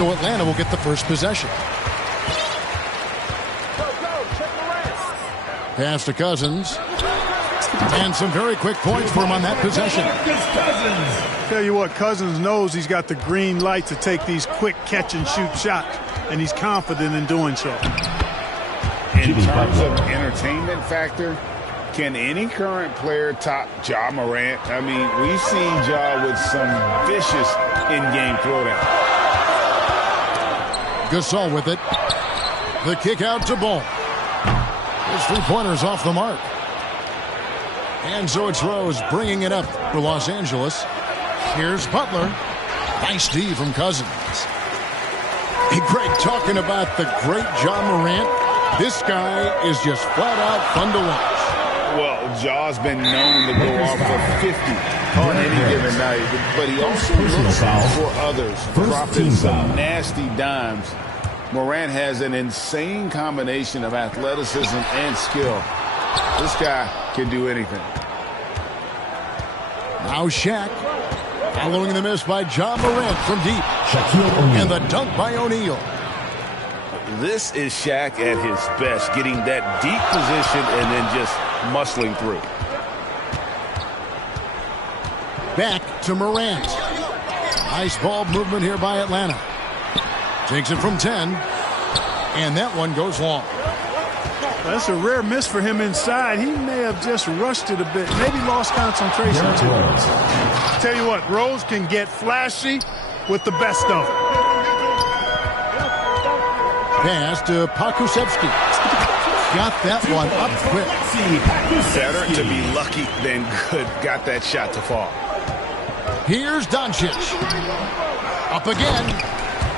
So Atlanta will get the first possession. Pass to Cousins. And some very quick points for him on that possession. Tell you what, Cousins knows he's got the green light to take these quick catch-and-shoot shots, and he's confident in doing so. In terms of entertainment factor, can any current player top Ja Morant? I mean, we've seen Ja with some vicious in-game throwdown. Gasol with it. The kick out to Ball. His three-pointer's off the mark. And so it's Rose bringing it up for Los Angeles. Here's Butler. Nice D from Cousins. Hey, Greg, talking about the great Ja Morant, this guy is just flat out fun to watch. Well, Ja's been known to go off for 50 on any given night, but he also looks for others, dropping some nasty dimes. Morant has an insane combination of athleticism and skill. This guy can do anything. Now Shaq, following the miss by Ja Morant from deep. And the dunk by O'Neal. This is Shaq at his best, getting that deep position and then just muscling through. Back to Morant. Nice ball movement here by Atlanta. Takes it from 10. And that one goes long. That's a rare miss for him inside. He may have just rushed it a bit. Maybe lost concentration too. Tell you what, Rose can get flashy with the best of it. Pass to Pokusevski. Got that one up quick. Better to be lucky than good. Got that shot to fall. Here's Doncic. Up again.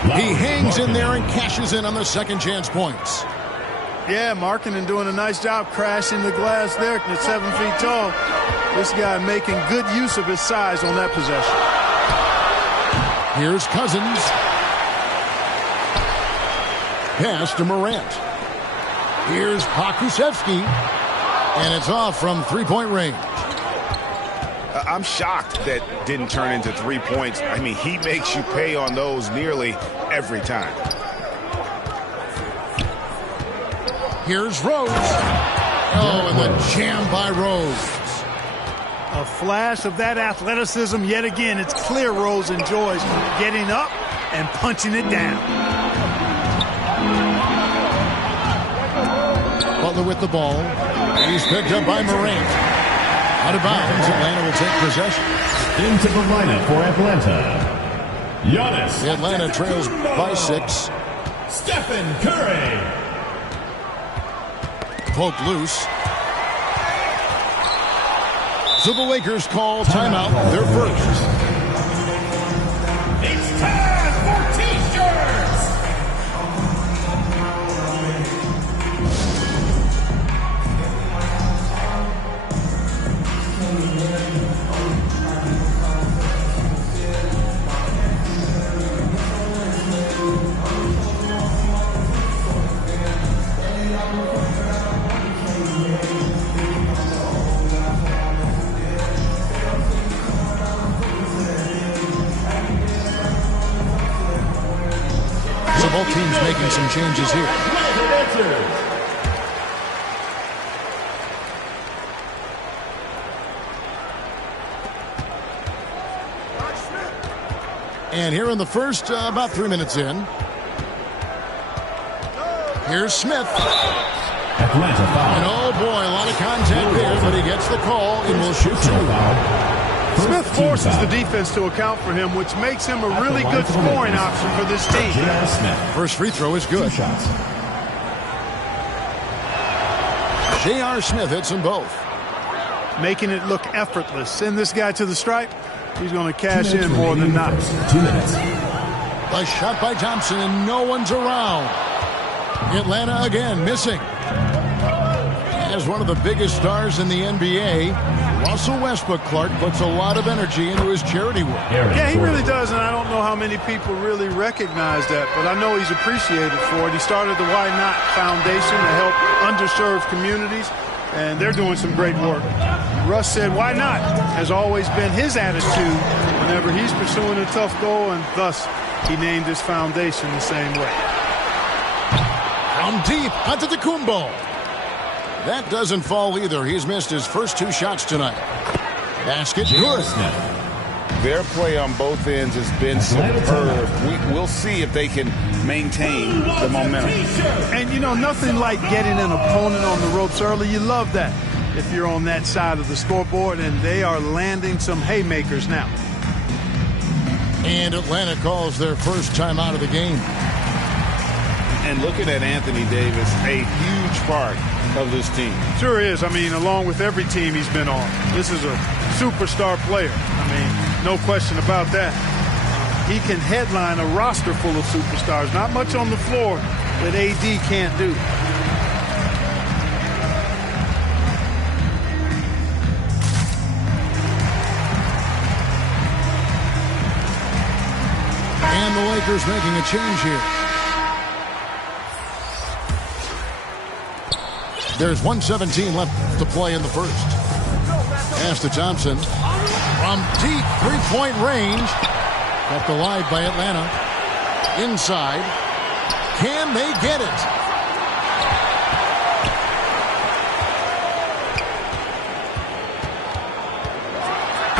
He hangs in there and cashes in on the second chance points. Yeah, Markkanen doing a nice job crashing the glass there at 7 feet tall. This guy making good use of his size on that possession. Here's Cousins. Pass to Morant. Here's Pokusevski. And it's off from three-point range. I'm shocked that didn't turn into 3 points. I mean, he makes you pay on those nearly every time. Here's Rose. Oh, and the jam by Rose. A flash of that athleticism yet again. It's clear Rose enjoys getting up and punching it down. Butler with the ball. He's picked up by Morant. Out of bounds, Atlanta will take possession. Into the lineup for Atlanta, Giannis. Atlanta trails by 6. Stephen Curry. Poke loose. So the Lakers call timeout, their first. It's time for T-shirts. So both teams making some changes here. And here in the first, about 3 minutes in. Here's Smith. Atlanta foul. And oh boy, a lot of contact there, but he gets the call and will shoot 2. Smith forces the defense to account for him, which makes him a really good scoring option for this team. First free throw is good. J.R. Smith hits them both. Making it look effortless. Send this guy to the stripe. He's going to cash in more than not. 2 minutes. A shot by Thompson, and no one's around. Atlanta again missing. As one of the biggest stars in the NBA, Russell Westbrook, Clark, puts a lot of energy into his charity work. Yeah, he really does, and I don't know how many people really recognize that, but I know he's appreciated for it. He started the Why Not Foundation to help underserved communities, and they're doing some great work. Russ said, why not? Has always been his attitude whenever he's pursuing a tough goal, and thus he named his foundation the same way. From deep, Antetokounmpo. That doesn't fall either. He's missed his first 2 shots tonight. Basket good. Their play on both ends has been superb. We'll see if they can maintain the momentum. And, you know, nothing like getting an opponent on the ropes early. You love that if you're on that side of the scoreboard, and they are landing some haymakers now. And Atlanta calls their first timeout of the game. And looking at Anthony Davis, a huge part of this team. Sure is. I mean, along with every team he's been on. This is a superstar player. I mean, no question about that. He can headline a roster full of superstars. Not much on the floor that AD can't do. And the Lakers making a change here. There's 1:17 left to play in the first. Pass to Thompson. From deep 3-point range. Kept alive by Atlanta. Inside. Can they get it?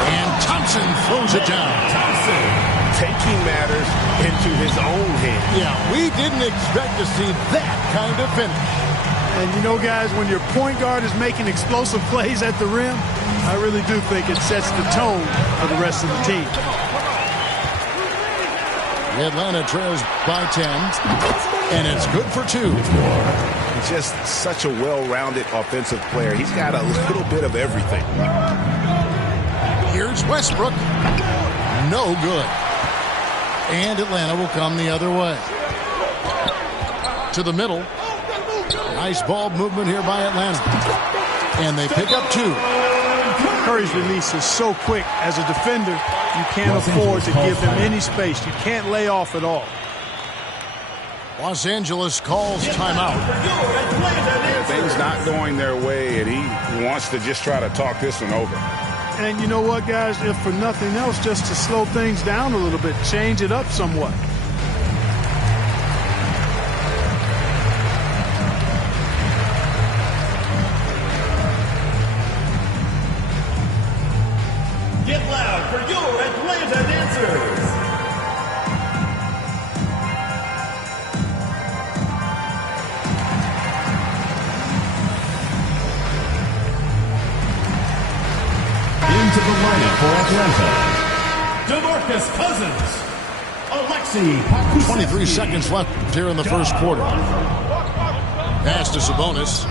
And Thompson throws it down. Thompson taking matters into his own hands. Yeah, we didn't expect to see that kind of finish. And you know, guys, when your point guard is making explosive plays at the rim, I really do think it sets the tone for the rest of the team. Atlanta trails by 10, and it's good for 2. He's just such a well-rounded offensive player. He's got a little bit of everything. Here's Westbrook. No good. And Atlanta will come the other way. To the middle. Nice ball movement here by Atlanta. And they pick up 2. Curry's release is so quick. As a defender, you can't afford to give him any space. You can't lay off at all. Los Angeles calls timeout. Things not going their way, and he wants to just try to talk this one over. And you know what, guys? If for nothing else, just to slow things down a little bit, change it up somewhat. Get loud for your Atlanta dancers. Into the lineup for Atlanta, DeMarcus Cousins, Alexei 23 seconds left here in the first quarter. Pass to Sabonis.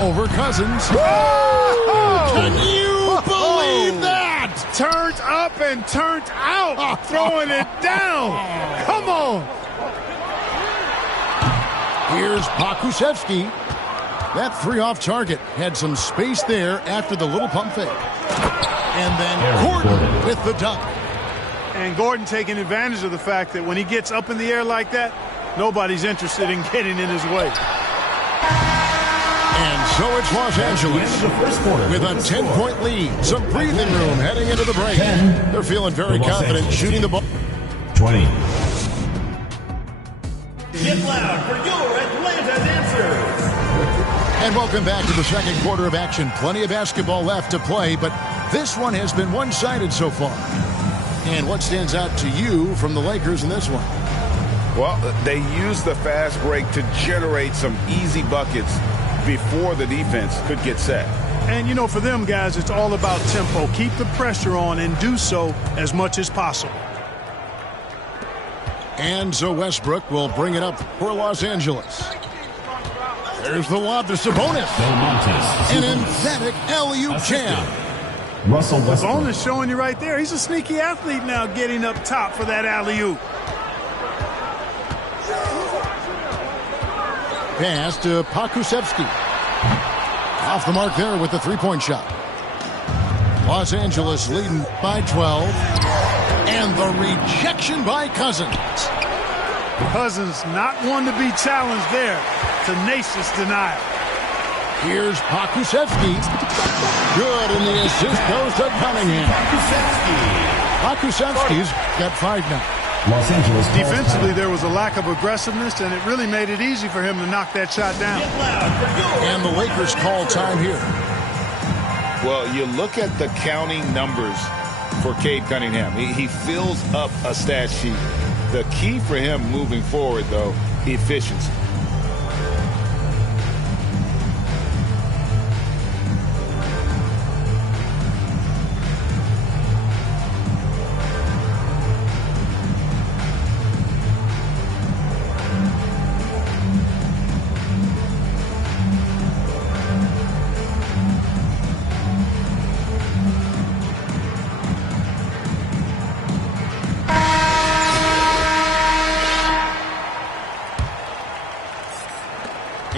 Over Cousins. Oh! Can you believe that? Turned up and turned out. Throwing it down. Come on. Here's Pokusevski. That 3 off target. Had some space there after the little pump fake. And then Gordon with the dunk. And Gordon taking advantage of the fact that when he gets up in the air like that, nobody's interested in getting in his way. And so it's Los Angeles with a 10-point lead. Some breathing room heading into the break. They're feeling very confident shooting the ball. 20. Get loud for your Atlanta dancers. And welcome back to the second quarter of action. Plenty of basketball left to play, but this one has been one-sided so far. And what stands out to you from the Lakers in this one? Well, they used the fast break to generate some easy buckets before the defense could get set. And, you know, for them, guys, it's all about tempo. Keep the pressure on and do so as much as possible. And so Westbrook will bring it up for Los Angeles. There's the lob to Sabonis. An emphatic alley-oop jam. Russell Westbrook. Sabonis showing you right there. He's a sneaky athlete now, getting up top for that alley-oop. Pass to Pokusevski. Off the mark there with the 3-point shot. Los Angeles leading by 12. And the rejection by Cousins. Cousins not one to be challenged there. Tenacious denial. Here's Pokusevski. Good, and the assist goes to Cunningham. Pokusevski's got 5 now. Los Angeles. Defensively, there was a lack of aggressiveness, and it really made it easy for him to knock that shot down. And the Lakers call time here. Well, you look at the counting numbers for Cade Cunningham. He fills up a stat sheet. The key for him moving forward, though, efficiency.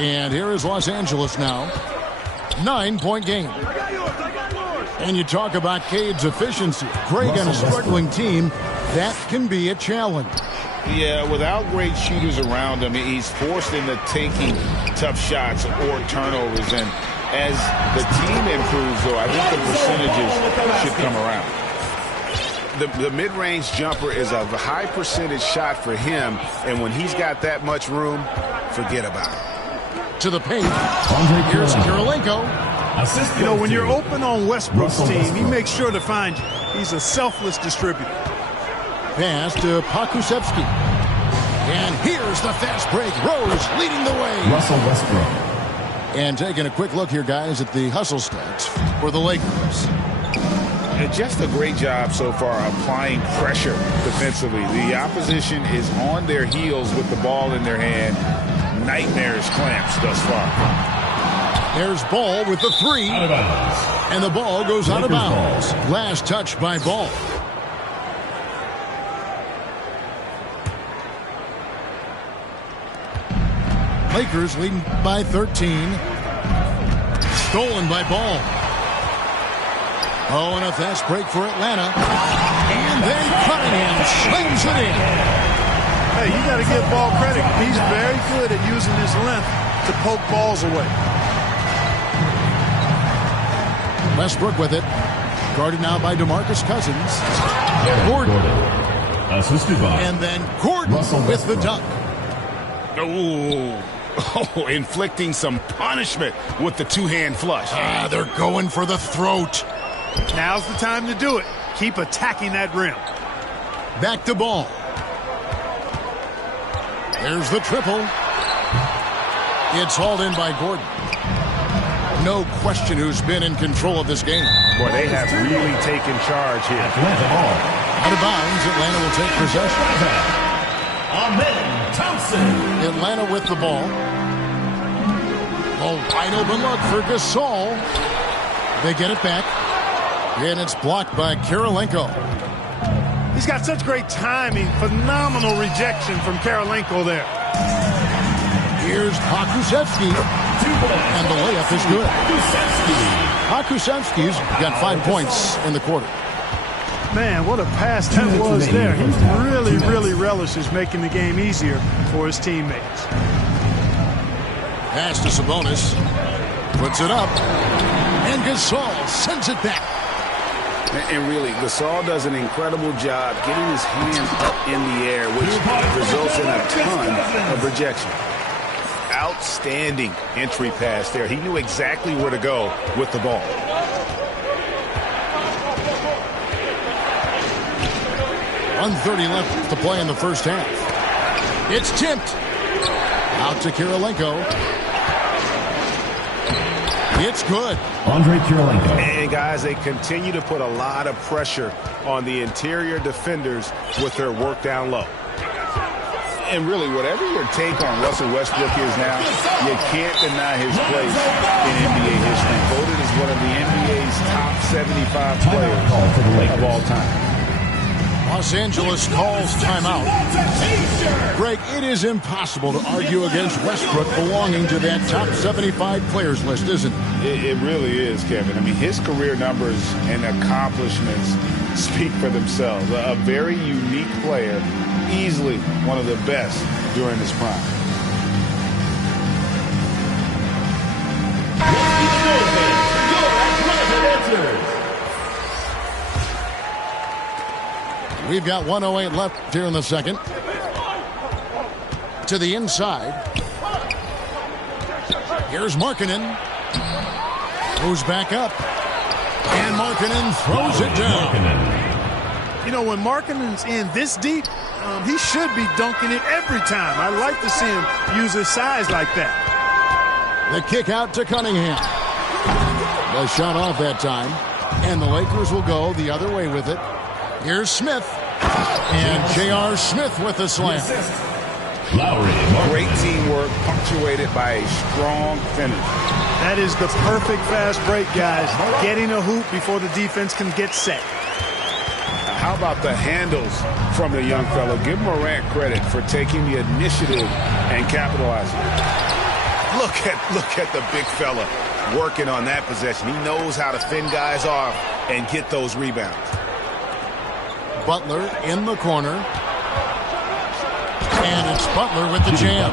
And here is Los Angeles now. 9-point game. And you talk about Cade's efficiency. Greg on a struggling team, that can be a challenge. Yeah, without great shooters around him, he's forced into taking tough shots or turnovers. And as the team improves, though, I think the percentages should come around. The mid-range jumper is a high percentage shot for him, and when he's got that much room, forget about it. To the paint. Here's Kirilenko. You know, when you're open on Westbrook's team, he makes sure to find you. He's a selfless distributor. Pass to Pokusevski. And here's the fast break. Rose leading the way. Russell Westbrook. And taking a quick look here, guys, at the hustle stats for the Lakers. And just a great job so far applying pressure defensively. The opposition is on their heels with the ball in their hand. Nightmarish clamps thus far. There's Ball with the three. Out of bounds. And the ball goes out of bounds. Last touch by Ball. Lakers leading by 13. Stolen by Ball. Oh, and a fast break for Atlanta. And then Cunningham slings it in. Hey, you got to give Ball credit. He's very good at using his length to poke balls away. Westbrook with it. Guarded now by DeMarcus Cousins. Gordon. Assisted by. And then Gordon with the dunk. Oh, inflicting some punishment with the two-hand flush. They're going for the throat. Now's the time to do it. Keep attacking that rim. Back to Ball. There's the triple. It's hauled in by Gordon. No question who's been in control of this game. Boy, they have really taken charge here. Atlanta ball. Out of bounds, Atlanta will take possession. Amen Thompson. Atlanta with the ball. A wide open look for Gasol. They get it back. And it's blocked by Kirilenko. He's got such great timing. Phenomenal rejection from Kirilenko there. Here's Pokusevski. And the layup is good. Pokusevski's got 5 points in the quarter. Man, what a pass that was there. He really relishes making the game easier for his teammates. Pass to Sabonis. Puts it up. And Gasol sends it back. And really, Gasol does an incredible job getting his hands up in the air, which results in a ton of rejection. Outstanding entry pass there. He knew exactly where to go with the ball. .130 left to play in the first half. It's tipped. Out to Kirilenko. It's good. Andre Kirilenko. And guys, they continue to put a lot of pressure on the interior defenders with their work down low. And really, whatever your take on Russell Westbrook is now, you can't deny his place in NBA history. Voted as one of the NBA's top 75 players of all time. Los Angeles calls timeout. Greg, it is impossible to argue against Westbrook belonging to that top 75 players list, isn't it? It really is, Kevin. I mean, his career numbers and accomplishments speak for themselves. A very unique player, easily one of the best during his prime. We've got 1:08 left here in the second. To the inside. Here's Markkanen. Moves back up. And Markkanen throws it down. You know, when Markkanen's in this deep, he should be dunking it every time. I like to see him use his size like that. The kick out to Cunningham. The shot off that time. And the Lakers will go the other way with it. Here's Smith. And J.R. Smith with the slam. Great teamwork punctuated by a strong finish. That is the perfect fast break, guys. Getting a hoop before the defense can get set. How about the handles from the young fellow? Give Morant credit for taking the initiative and capitalizing. Look at the big fella working on that possession. He knows how to fend guys off and get those rebounds. Butler in the corner. And it's Butler with the jam.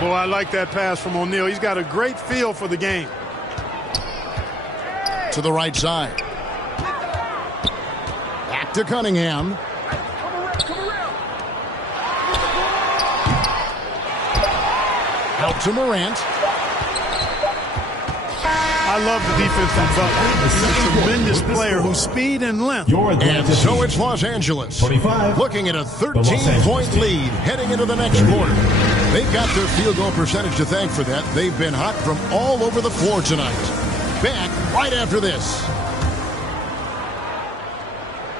Boy, I like that pass from O'Neal. He's got a great feel for the game. To the right side. Back to Cunningham. Out to Morant. I love the defense from Butler. He's a tremendous player whose speed and length. And so it's Los Angeles 25. looking at a 13-point lead heading into the next quarter. They've got their field goal percentage to thank for that. They've been hot from all over the floor tonight. Back right after this.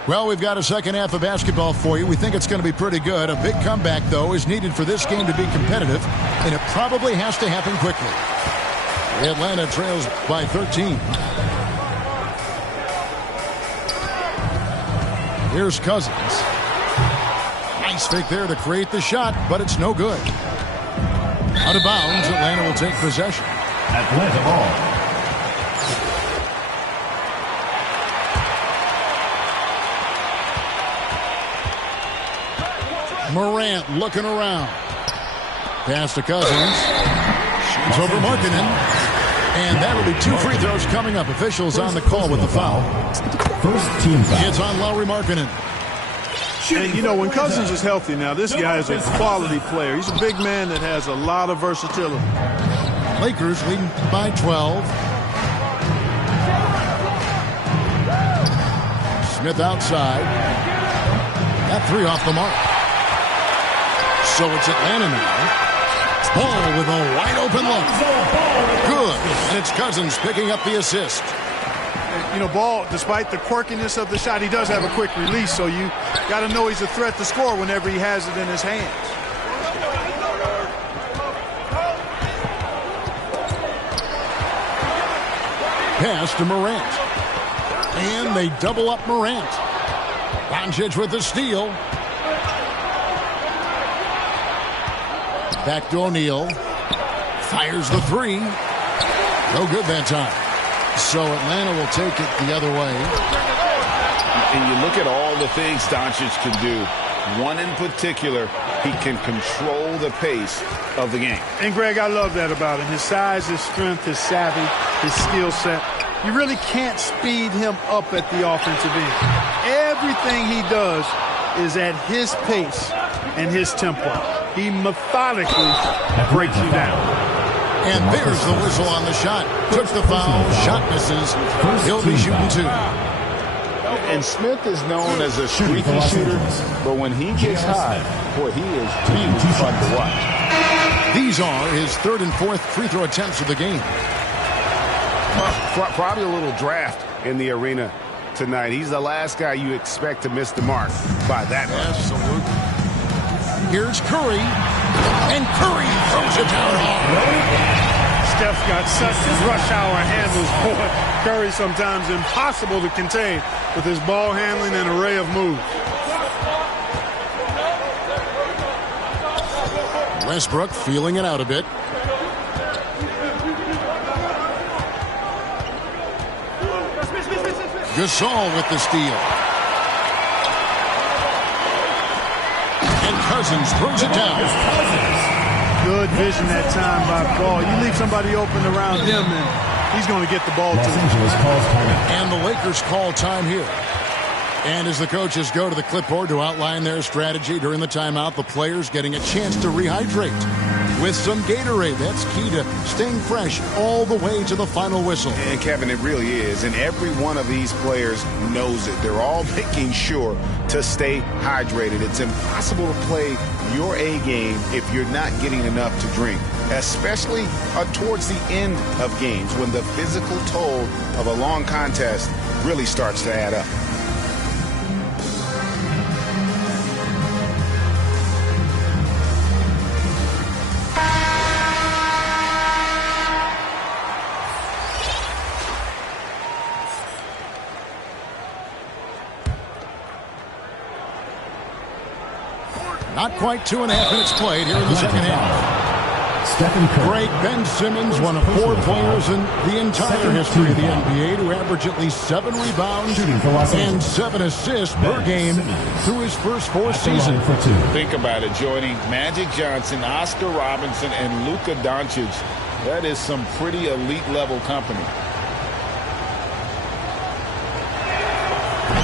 Well, we've got a second half of basketball for you. We think it's going to be pretty good. A big comeback, though, is needed for this game to be competitive, and it probably has to happen quickly. Atlanta trails by 13. Here's Cousins. Nice fake there to create the shot, but it's no good. Out of bounds, Atlanta will take possession. Atlanta ball. Morant looking around. Pass to Cousins. Shoots over Markkanen. And that'll be 2 free throws coming up. Officials on the call with the foul. First team foul. It's on Lowry Markkanen. And, you know, when Cousins is healthy now, this guy is a quality player. He's a big man that has a lot of versatility. Lakers leading by 12. Smith outside. That 3 off the mark. So it's Atlanta now. Ball with a wide open look. Good. And it's Cousins picking up the assist. You know, Ball, despite the quirkiness of the shot, he does have a quick release, so you got to know he's a threat to score whenever he has it in his hands. Pass to Morant. And they double up Morant. Doncic with the steal. Back to O'Neal. Fires the 3. No good that time. So Atlanta will take it the other way. And you look at all the things Doncic can do. One in particular, he can control the pace of the game. And, Greg, I love that about him. His size, his strength, his savvy, his skill set. You really can't speed him up at the offensive end. Everything he does is at his pace and his tempo. He methodically breaks you down. And there's the whistle on the shot. Took the foul. Shot misses. He'll be shooting 2. And Smith is known as a streaky shooter, but when he gets hot, boy, he is really fun to watch. These are his 3rd and 4th free throw attempts of the game. Probably a little draft in the arena tonight. He's the last guy you expect to miss the mark by that much. Absolutely. Here's Curry. And Curry throws it down hard. Steph's got such rush hour handles. Boy, Curry sometimes impossible to contain with his ball handling and array of moves. Westbrook feeling it out a bit. Gasol with the steal. And Cousins throws it down. Good vision that time by Ball. You leave somebody open around him, and he's going to get the ball to him. And the Lakers call time here. And as the coaches go to the clipboard to outline their strategy during the timeout, the players getting a chance to rehydrate with some Gatorade. That's key to staying fresh all the way to the final whistle. And, Kevin, it really is. And every one of these players knows it. They're all making sure to stay hydrated. It's impossible to play your A game if you're not getting enough to drink, especially towards the end of games when the physical toll of a long contest really starts to add up. Not quite 2.5 minutes played here in the second half. Great Ben Simmons, one of 4 players in the entire history of the NBA to average at least 7 rebounds and 7 assists per game through his first 4 seasons. Think about it, joining Magic Johnson, Oscar Robinson, and Luka Doncic. That is some pretty elite level company.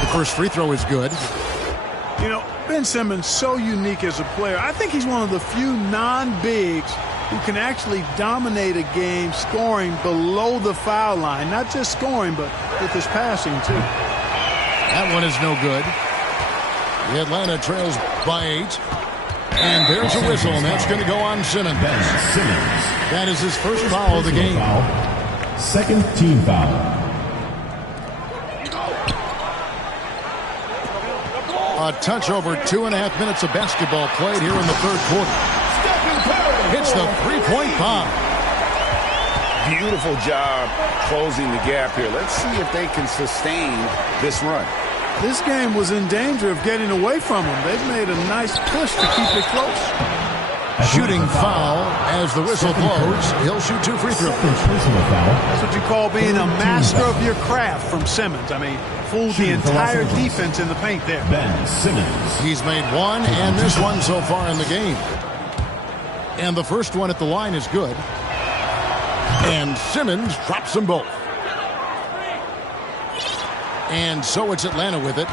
The first free throw is good. You know, Ben Simmons, so unique as a player. I think he's one of the few non-bigs who can actually dominate a game scoring below the foul line. Not just scoring, but with his passing, too. That one is no good. The Atlanta trails by 8. And there's a whistle, and that's going to go on Simmons. That is his first foul of the game. Second team foul. A touch over 2.5 minutes of basketball played here in the third quarter. Hits the three-point bomb. Beautiful job closing the gap here. Let's see if they can sustain this run. This game was in danger of getting away from them. They've made a nice push to keep it close. Shooting foul as the whistle blows. He'll shoot 2 free throws. That's what you call being a master of your craft from Simmons. I mean, fooled the entire defense in the paint there. Ben Simmons. He's made 1 and missed 1 so far in the game. And the first one at the line is good. And Simmons drops them both. And so it's Atlanta with it.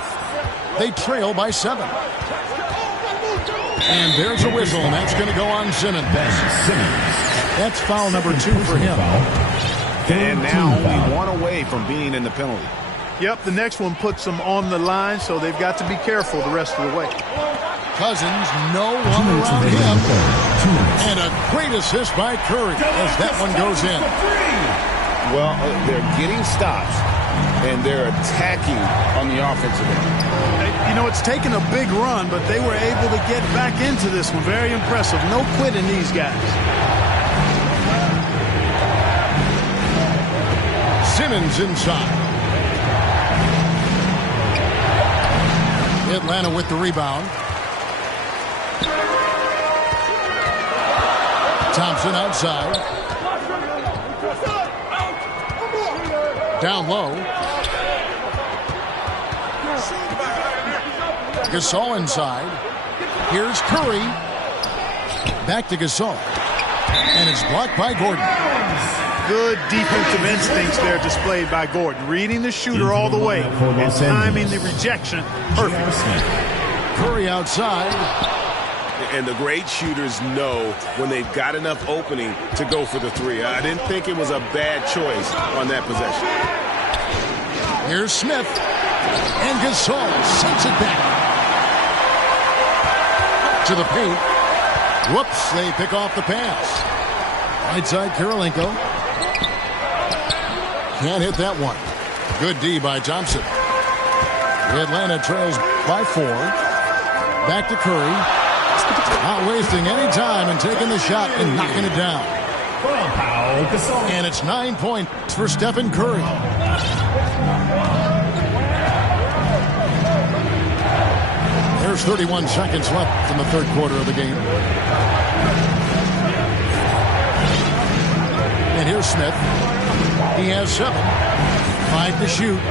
They trail by 7. And there's a whistle, and that's going to go on Simmons. That's foul number 2 for him. And now only 1 away from being in the penalty. Yep, the next one puts them on the line, so they've got to be careful the rest of the way. Cousins, no one around him. And a great assist by Curry as that one goes in. Well, they're getting stops, and they're attacking on the offensive end. You know, it's taken a big run, but they were able to get back into this one. Very impressive. No quitting these guys. Simmons inside. Atlanta with the rebound. Thompson outside. Down low. Gasol inside. Here's Curry. Back to Gasol. And it's blocked by Gordon. Good defensive instincts there displayed by Gordon. Reading the shooter all the way and timing the rejection perfect. Curry outside. And the great shooters know when they've got enough opening to go for the 3. I didn't think it was a bad choice on that possession. Here's Smith. And Gasol sends it back to the paint. Whoops, they pick off the pass. Right side, Karolinko. Can't hit that one. Good D by Thompson. Atlanta trails by 4. Back to Curry. Not wasting any time and taking the shot and knocking it down. And it's 9 points for Stephen Curry. There's 31 seconds left in the third quarter of the game. And here's Smith. He has 7. 5 to shoot.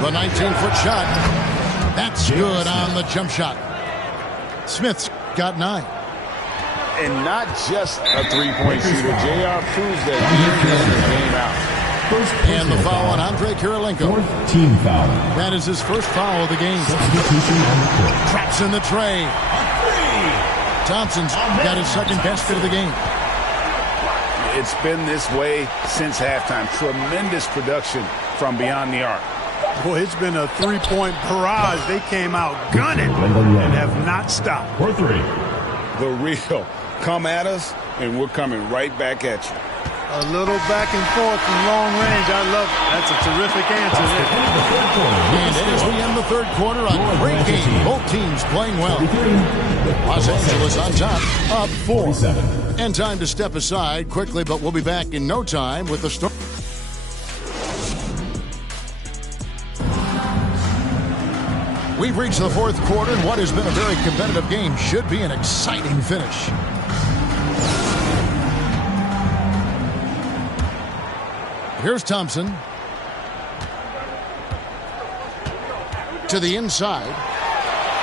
The 19-foot shot. That's good on the jump shot. Smith's got 9. And not just a 3-point shooter. JR proves that he can the game out. And the foul on Andre Kirilenko. Fourth team foul. That is his first foul of the game. Substitution on the court. Traps in the tray. Thompson's got his second basket of the game. It's been this way since halftime. Tremendous production from beyond the arc. Boy, it's been a three-point barrage. They came out gunning and have not stopped. For three. The real. Come at us, and we're coming right back at you. A little back and forth from long range. I love it. That's a terrific answer there. And as we end the third quarter, a great game. Both teams playing well. Los Angeles on top, up 4. And time to step aside quickly, but we'll be back in no time with the story. We've reached the fourth quarter, and what has been a very competitive game should be an exciting finish. Here's Thompson. To the inside.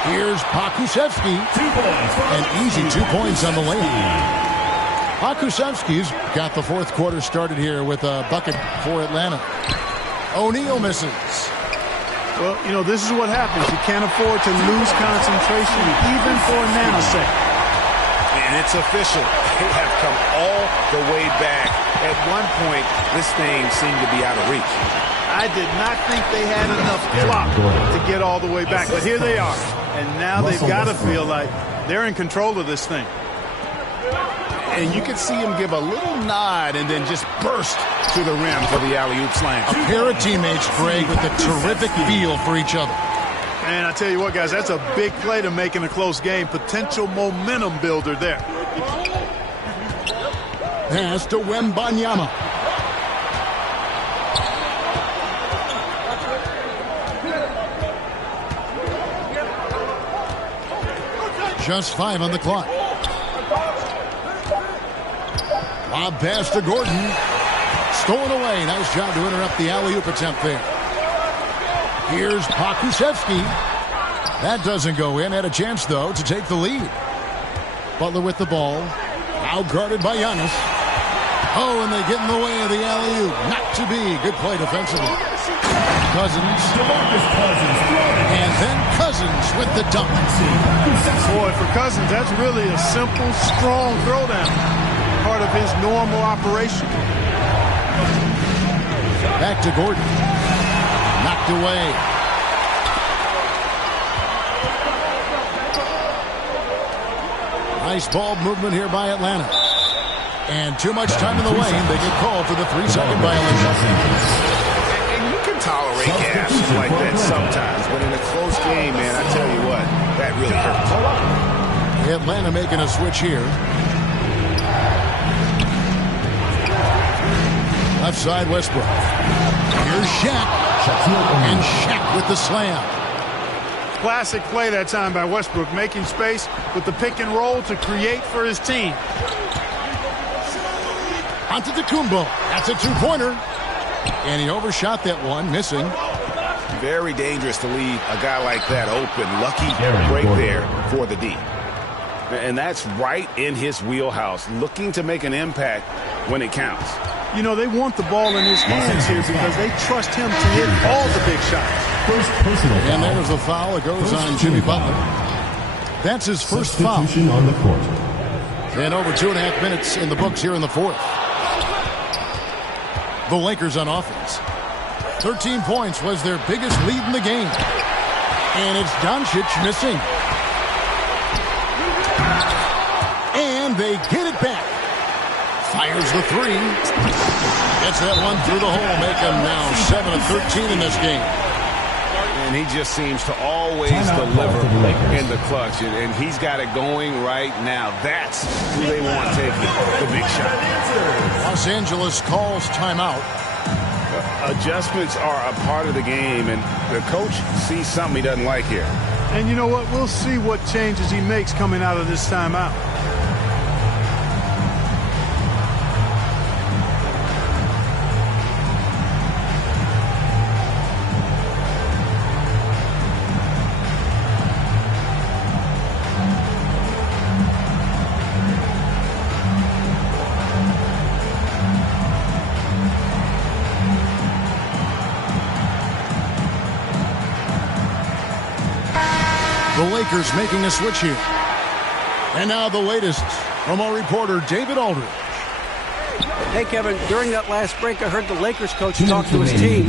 Here's Pokusevski. An easy 2 points on the layup. Pokusevski's got the fourth quarter started here with a bucket for Atlanta. O'Neal misses. Well, you know, this is what happens. You can't afford to lose concentration even for a nanosecond. And it's official. They have come all the way back. At one point, this thing seemed to be out of reach. I did not think they had enough clock to get all the way back, but here they are. And now they've got to feel like they're in control of this thing. And you can see him give a little nod and then just burst to the rim for the alley-oop slam. A pair of teammates, Greg, with a terrific feel for each other. And I tell you what, guys, that's a big play to make in a close game. Potential momentum builder there. Pass to Wembanyama. Just 5 on the clock. Lob pass to Gordon. Stolen away. Nice job to interrupt the alley-oop attempt there. Here's Pokusevski. That doesn't go in. Had a chance, though, to take the lead. Butler with the ball. Now guarded by Giannis. Oh, and they get in the way of the alley-oop. Not to be. Good play defensively. Cousins. And then Cousins with the dunk. Boy, for Cousins, that's really a simple, strong throwdown. Part of his normal operation. Back to Gordon. Knocked away. Nice ball movement here by Atlanta. And too much time in the lane. They get called for the 3-second violation. And you can tolerate gas like that sometimes, but in a close game, man, I tell you what, that really hurts. Atlanta making a switch here. Left side, Westbrook. Here's Shaq. And Shaq with the slam. Classic play that time by Westbrook, making space with the pick and roll to create for his team. Antetokounmpo. That's a two-pointer. And he overshot that one, missing. Very dangerous to leave a guy like that open. Lucky break there for the D. And that's right in his wheelhouse, looking to make an impact when it counts. You know, they want the ball in his hands here because they trust him to hit all the big shots. First personal foul. And there's a foul. It goes on Jimmy Butler. That's his first foul. Substitution on the court. And over 2.5 minutes in the books here in the fourth. The Lakers on offense. 13 points was their biggest lead in the game. And it's Doncic missing. And they get it back. Fires the three. Gets that one through the hole. Make him now 7 of 13 in this game. And he just seems to always deliver in the clutch. And he's got it going right now. That's who they want taking the big shot. Los Angeles calls timeout. Adjustments are a part of the game, and the coach sees something he doesn't like here. And you know what? We'll see what changes he makes coming out of this timeout. Lakers making a switch here. And now the latest from our reporter, David Aldridge. Hey, Kevin, during that last break, I heard the Lakers coach talk to his team.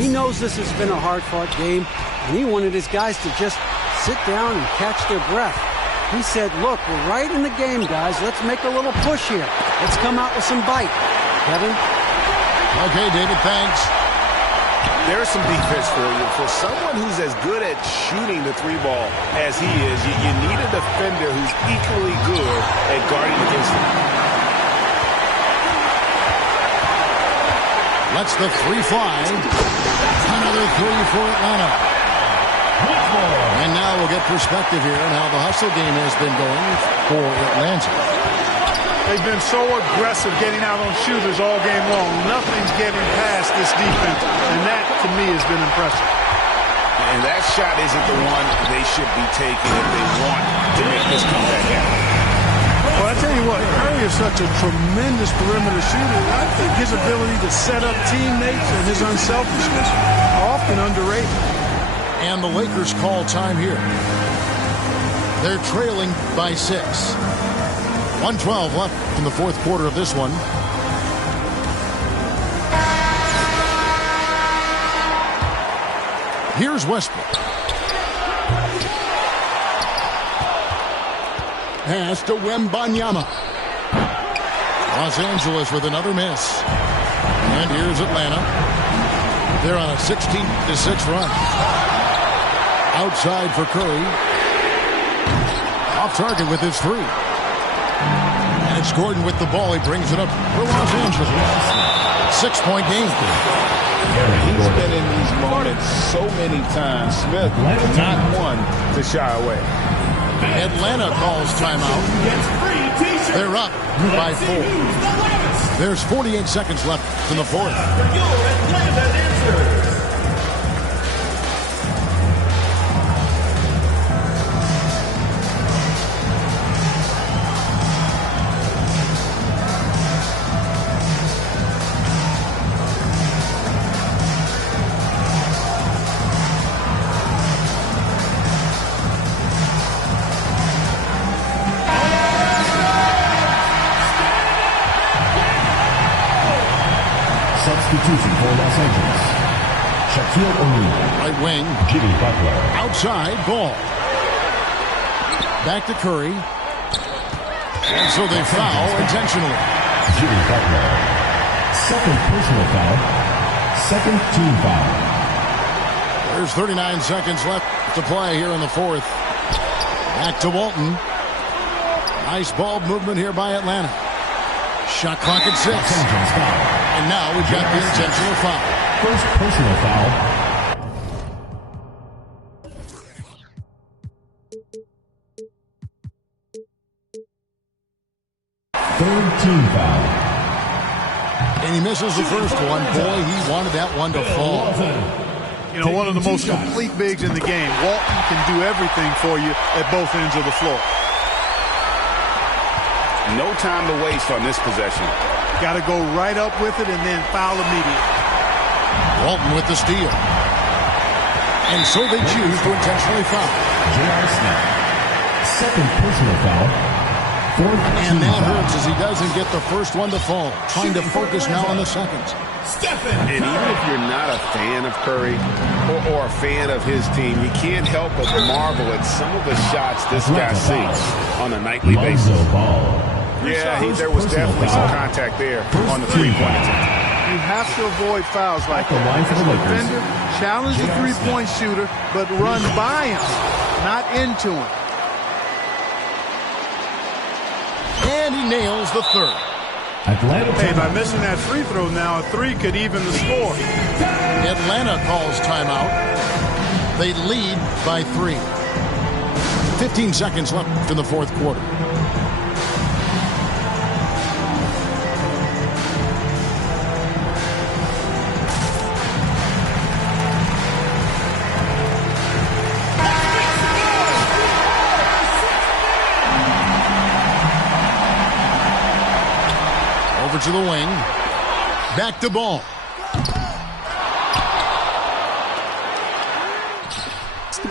He knows this has been a hard-fought game, and he wanted his guys to just sit down and catch their breath. He said, look, we're right in the game, guys. Let's make a little push here. Let's come out with some bite. Kevin? Okay, David, thanks. There's some defense for you. For someone who's as good at shooting the three ball as he is, you need a defender who's equally good at guarding against him. Lets the three fly. Another three for Atlanta. And now we'll get perspective here on how the hustle game has been going for Atlanta. They've been so aggressive getting out on shooters all game long. Nothing's getting past this defense, and that, to me, has been impressive. And that shot isn't the one they should be taking if they want to make this comeback happen. Well, I tell you what, Curry is such a tremendous perimeter shooter. I think his ability to set up teammates and his unselfishness are often underrated. And the Lakers call time here. They're trailing by 6. 1:12 left in the fourth quarter of this one. Here's Westbrook. Pass to Wembanyama. Los Angeles with another miss. And here's Atlanta. They're on a 16-6 run. Outside for Curry. Off target with his three. And it's Gordon with the ball. He brings it up for Los Angeles. 6-point game. He's been in these moments so many times. Smith, not one to shy away. Atlanta calls timeout. They're up by 4. There's 48 seconds left in the fourth. Substitution for Los Angeles. Shaquille O'Neal. Right wing. Jimmy Butler. Outside ball. Back to Curry. And so they foul intentionally. Jimmy Butler. Second personal foul. Second team foul. There's 39 seconds left to play here in the fourth. Back to Walton. Nice ball movement here by Atlanta. Shot clock at 6. And now we've got the intentional foul. First personal foul. Third team foul. And he misses the first one. Boy, he wanted that one to fall. You know, one of the most complete bigs in the game. Walton can do everything for you at both ends of the floor. No time to waste on this possession. Got to go right up with it and then foul immediately. Walton with the steal. And so they choose to intentionally foul. J.R. Smith. Second personal foul. Fourth And team that foul. hurts as he doesn't get the first one to fall. Trying to focus now on the second. And even if you're not a fan of Curry or a fan of his team, you can't help but marvel at some of the shots this guy sinks on a nightly basis. Lonzo Ball. Yeah, there was definitely some contact there on the three-point attempt. You have to avoid fouls like The line for the Lakers. defender, challenge the three-point shooter, but run by him, not into him. And he nails the third. Atlanta. Hey, by missing that free throw now, a three could even the score. Atlanta calls timeout. They lead by 3. 15 seconds left in the fourth quarter. Over to the wing. Back to Ball.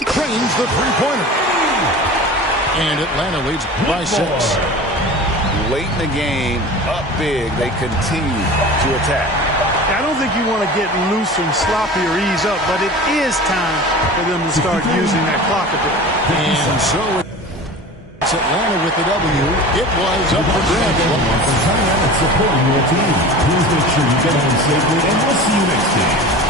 Cranes the three-pointer. And Atlanta leads by 6. Late in the game, up big, they continue to attack. I don't think you want to get loose and sloppy or ease up, but it is time for them to start using that clock a bit. And so it's Atlanta with the W. It was up for grabs. For coming out and supporting your team. Please make sure you get home safely, and we'll see you next game.